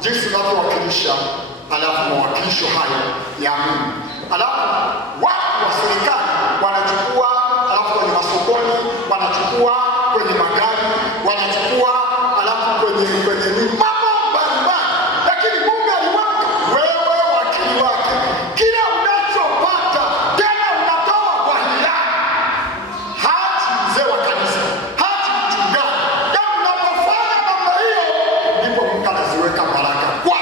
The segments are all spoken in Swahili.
jinsi unavyowakilisha, alafu mawakilisho hayo ya Mungu. Alafu watu wa serikali wanachukua, alafu kwenye masokoni wanachukua, kwenye magari wanachukua, alafu kwenye mambo mbalimbali. Lakini Mungu aliweka wewe wakili wake. Kila unachopata tena unatoa kwa hiari. Hati mzee wa kanisa, hati mchungaji. Na unapofanya namna hiyo, ndipo Mungu anaziweka baraka kwa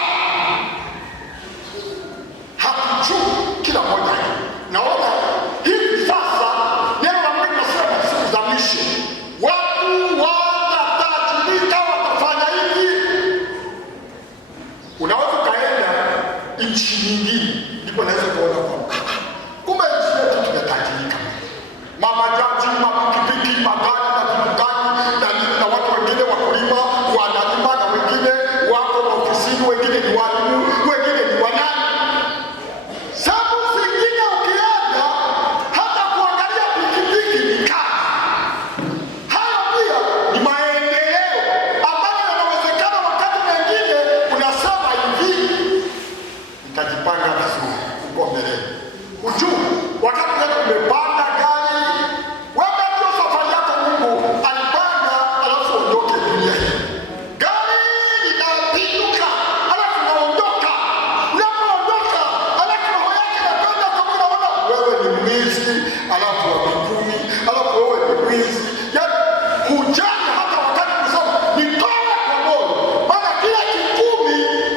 hatujui kila mmoja. Naona hivi sasa neno la Mungu linasema siku za mwisho watu watatajirika, watafanya hivi. Unaweza ukaenda nchi nyingine, ndipo naweza kuona kwamba kumbe nchi yetu tumetajirika. Mabajaji, mapikipiki, magari na vitu gani na watu wengine wakulima, wanalima, na wengine wako ofisini, wengine ni walimu, wengine ni wanani. Sababu zingine ukienda hata kuangalia pikipiki ni kazi. Hayo pia ni maendeleo ambayo yanawezekana wakati mwingine unasema hivi, nitajipanga vizuri uko mbele. Ujue wakati mwingine umepanda gari, wewe ndio safari yako Mungu alipanga, alafu ondoke dunia hii. Gari linapinduka, alafu unaondoka. Unapoondoka, alafu roho yake inakwenda kwa Mungu, unaona wewe ni mwizi, alafu wa mbinguni, alafu wewe ni mwizi. Yaani hujali hata wakati kusema nitoe kwa moyo, maana kila kikumi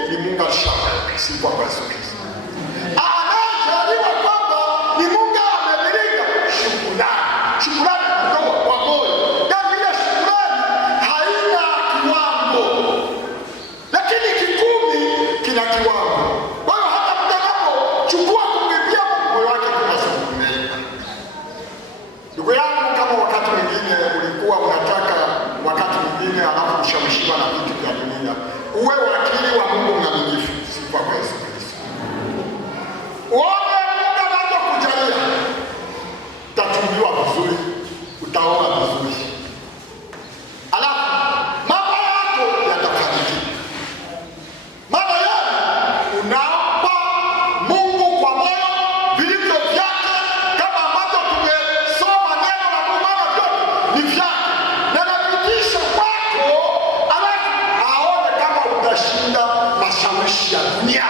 ni Mungu alishaweka, si kwa Yesu Kristo. Anajaliwa kwamba ni Mungu amemlinda. Shukrani natoa kwa moyo. Yaani ile shukrani haina kiwango, lakini kikumi kina kiwango. Kwa hiyo hata mtakapochukua kumlilia moyo wake kunasonga. Ndugu yangu, kama wakati mwingine ulikuwa unataka wakati mwingine alafu ushawishiwa na vitu vya dunia, uwe wakili wa Mungu mwaminifu, si kwa Yesu Kristo. Uone Mungu anavyokujalia, utachunguliwa vizuri, utaona vizuri, alafu mambo yako yatafanikiwa. Maana yeye unampa Mungu kwa moyo vilivyo vyake, kama ambavyo tumesoma neno la Mungu, maana vyote ni vyake, na napitisha kwako, alafu aone kama utashinda mashawishi ya dunia.